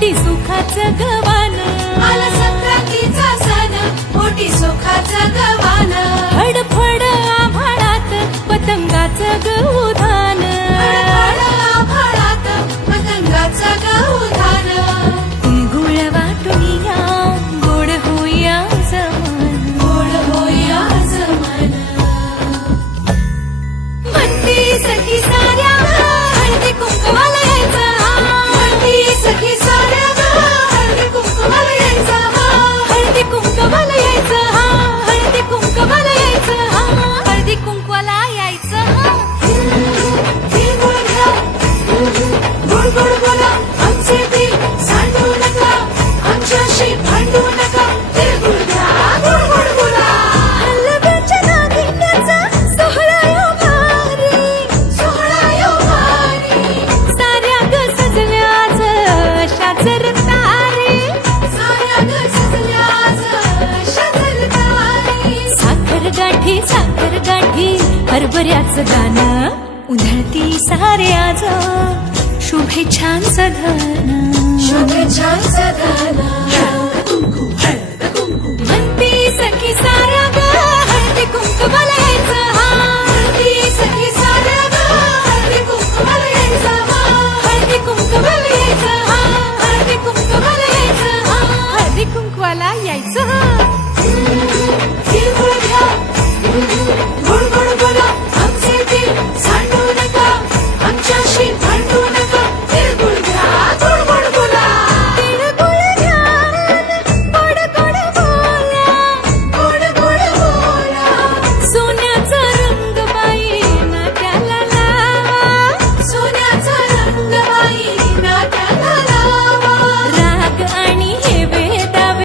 पोटी सुखाचं गवान, आला संक्रांतीचा सण, पोटी सुखाचं गवान. फडफड आभाळात पतंगाचं गहुधान, फडफड आभाळात पतंगाचं गहुधान. तिळगुळ वाटून या, गोड होईया जमान, गोड होईया जमान. म्हणती सखी साऱ्या हळदी कुंकवाला यायचं, म्हणती सखी साऱ्या हळदी कुंकवाला यायचं, हळदी कुंकवाला यायचं, हळदी कुंकवाला यायचं, हळदी कुंकवाला यायचं. तिळगुळ घ्या, गोड गोड बोला, आमचे दिल सांडू नका, आमच्याशी भांडू नका. तिळगुळ घ्या, गोड गोड बोला. हलव्याच्या नागिण्याचा सोहळा यो भारी, सोहळा यो भारी, साऱ्या ग सजल्याच शाजर तारे, साऱ्या ग सजल्याच शाजर तारे. साखर गाठी हरभऱ्याचं गाणं, उधळती सारे आज शुभेच्छांचं धन, शुभेच्छांचं धन.